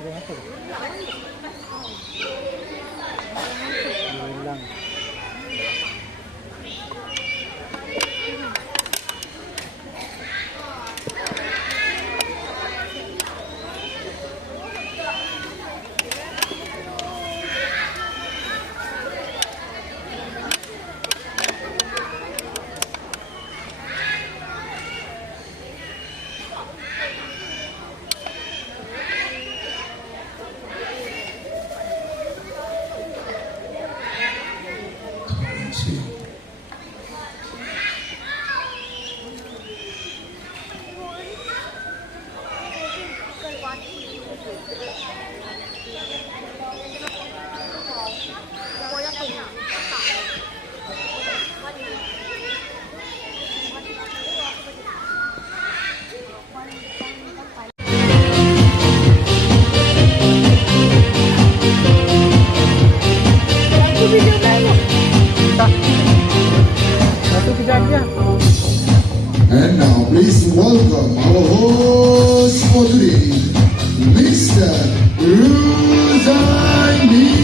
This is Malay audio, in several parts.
Hilang. And now please welcome our host for today, Mr. Ruzaini.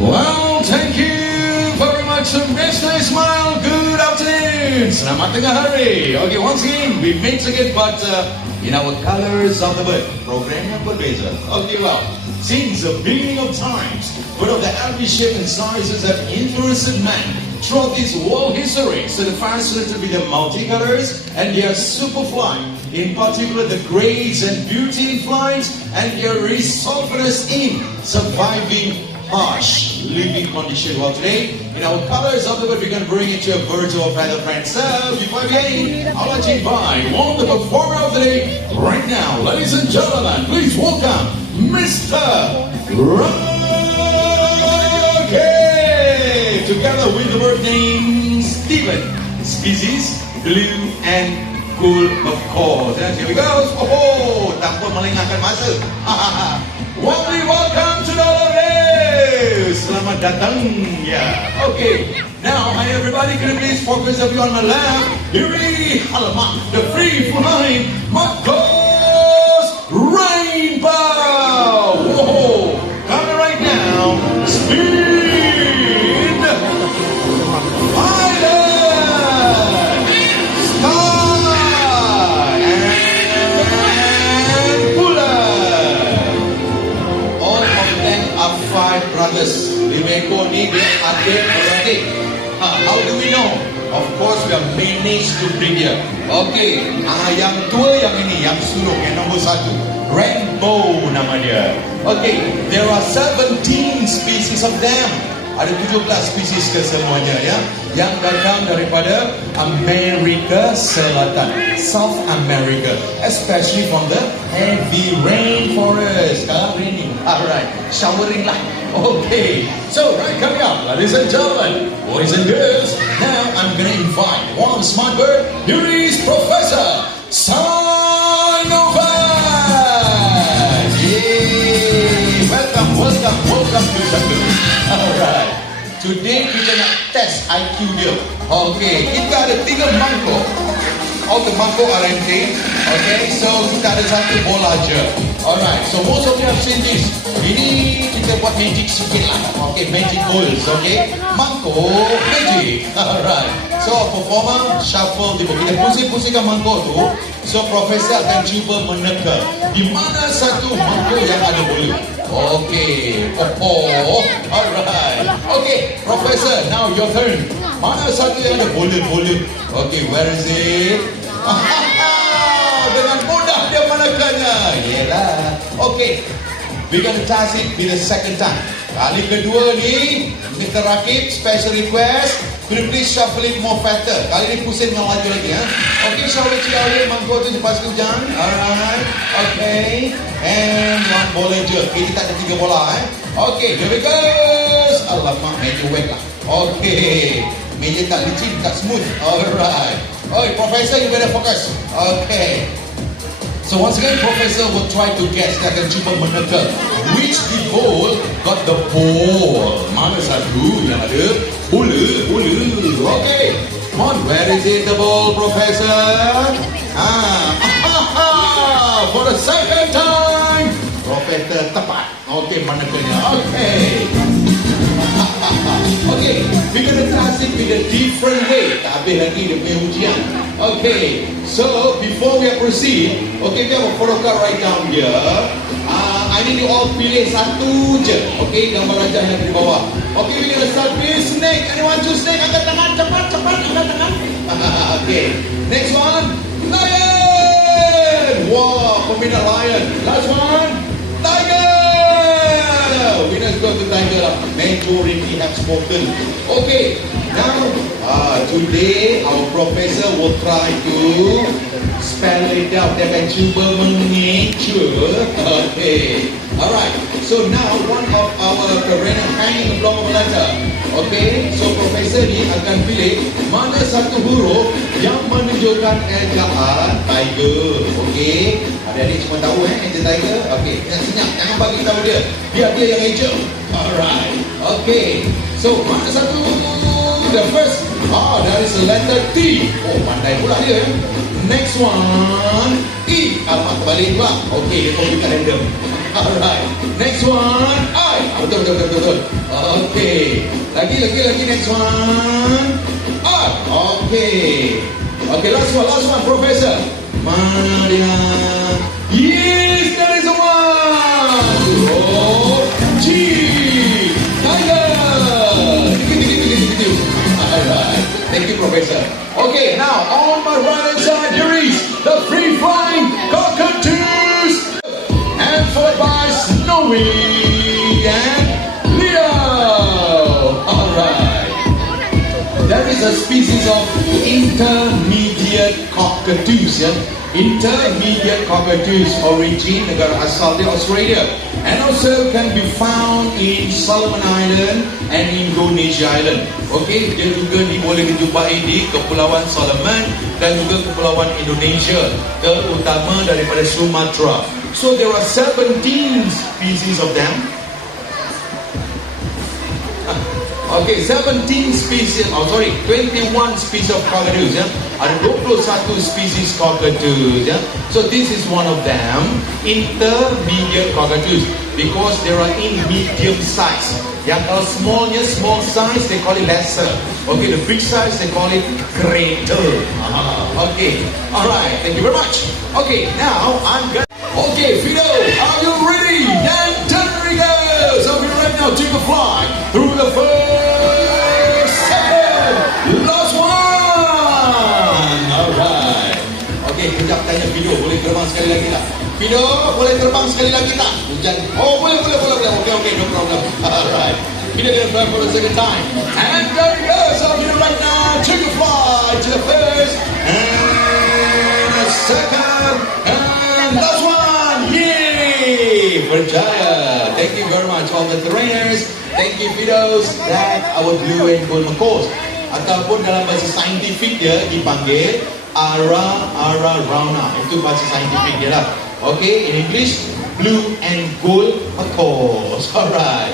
Well, thank you very much, Mr. Ismail. Good afternoon. Selamat tengah hari. Okay, once again, we meet again, but in our colors of the bird. Programnya berbeza. Okay, well, since the beginning of times, one of the every shape and sizes have influenced man throughout this world history. So the fascinated with the multicolors and their super flight, in particular the grace and beauty in flight and their resourcefulness in surviving harsh living condition. Well, today, in our colors of the world, we're going to bring it to a virtual feather friend. So, before we begin, I'd like to invite one of the performer of the day right now. Ladies and gentlemen, please welcome Mr. Rocky, together with the bird name Stephen, species blue and cool, of course. And here we go. Oh, tanpa melengahkan masa. Warmly welcome to the audience. Selamat datang. Yeah. Okay. Now, hi everybody. Can you please focus up on my left? Here we alamak, the free flying Marcos Rainbow. Whoa. Coming right now. Speed. Island. Sky. And Pulau. All of them are five brothers. Limeko ni dia adik-beradik. How do we know? Of course, we have managed to bring here. Okay, yang tua yang ini, yang sulung, yang nombor satu, Rainbow nama dia. Okay, there are 17 species of them. Ada 17 spesies kesemuanya ya, yang datang daripada Amerika Selatan, South America, especially from the heavy rainforest. Raining, alright, showering lah. Okay, so right coming up, ladies and gentlemen, boys and girls, now I'm gonna invite one smart bird. Here is Professor Sarang. Yay! Welcome to the group. Alright, today kita nak test IQ dia. Okay, kita ada 3 mangkuk. All the mangkuk are empty. Okay, so kita ada satu bola je. Alright, so most of you have seen this. Ini kita buat magic sikit lah. Okay, magic balls. Okay, mangkuk magic. Alright, so performer shuffle dia. Kita pusing-pusingkan mangkuk tu. So profesor akan cuba meneka di mana satu mangkuk yang ada bola. Okay, alright. Okay, Professor, now your turn. Mana satu yang ada bola-bola? Okay, where is it? Dengan mudah dia menekanya. Yelah. Okay, we're gonna task it with the second time. Kali kedua ni, Mr. Rakib, special request. Could you please shuffle it more faster? Kali ni pusing dengan laju lagi. Okay, shall we see awal mangkuk tu lepas hujan? Alright. Okay. And one bola je. Okay, kita ada 3 bola. Okay, here we go. Alamak, meja wet lah. Okay. Meja tak licin, tak smooth. Alright. Okay, Professor, you better focus. Okay. So once again, Professor will try to guess. Dia akan cuba meneka which the ball got the ball. Mana satu yang ada bola. Okay. Come on, where is it the ball, Professor? For a second. we're gonna task it with a different way. Tak habis lagi dia punya ujian. Okay, so before we proceed, okay, we have a photocard right down here. I need you all pilih satu je. Okay, gambar rajah yang di bawah. Okay, we're gonna start with snake. Anyone choose snake? Angkat tangan, cepat, angkat tangan. Okay, next one, lion. Wow, peminat lion. Last one, tiger. Winners go to tiger. Majority have spoken. Okay, now today our professor will try to spell it out. Dia akan cuba mengecer. Okay, alright. So now one of our random hanging block of letter. Okay, so professor ni akan pilih mana satu huruf yang menunjukkan ejaan tiger. Okay, adik-adik cuma tahu eja tiger. Okay, senyap, jangan bagi tahu dia, biar dia yang eja. Alright, okay. So mana satu? The first, there is a letter T. Oh, pandai pula dia. Next one, E. Apa terbalik pula? Okay, dia komputer random. Alright, next one, I. Betul. Okay, lagi. Next one, R. Okay, last one, Professor. Mana dia? Yes, there is one. Oh, G. Tiger. Alright, thank you, Professor. Okay, now on my right hand side here is the free flying cockatoos, and followed by Snowy and Leo. Alright, there is a species of intermediate cockatoos. Intermediate cockatoos, origin negara asal dia Australia, and also can be found in Solomon Island and Indonesia Island. Okay, dia juga boleh dijumpai di Kepulauan Solomon dan juga Kepulauan Indonesia, terutama daripada Sumatera. So there are 17 species of them. Okay, 21 species of cockatoos. Ada 21 species cockatoos. So this is one of them, intermediate cockatoos, because they are in medium size. Yang kalau small size, they call it lesser. Okay, the big size, they call it greater. Okay, alright, thank you very much. Okay, now I'm gonna... Okay, Fido, are you ready? And there we go. So we're right now take a fly through the first second. Last one. Alright. Okay, kejap tanya Fido, boleh terbang sekali lagi tak? Fido, boleh terbang sekali lagi tak? Hujan. Oh, boleh. Okay, no problem. Alright. Fido gonna fly for the second time. And there we go. So we're right now take a fly to the first and a second and last one. Yay! Berjaya. Thank you very much all the trainers. Thank you Fidos. That our blue and gold macaws. Ataupun dalam bahasa saintifik dia dipanggil Arawana. Itu bahasa saintifik dia lah. Okay, in English, blue and gold macaws. Alright.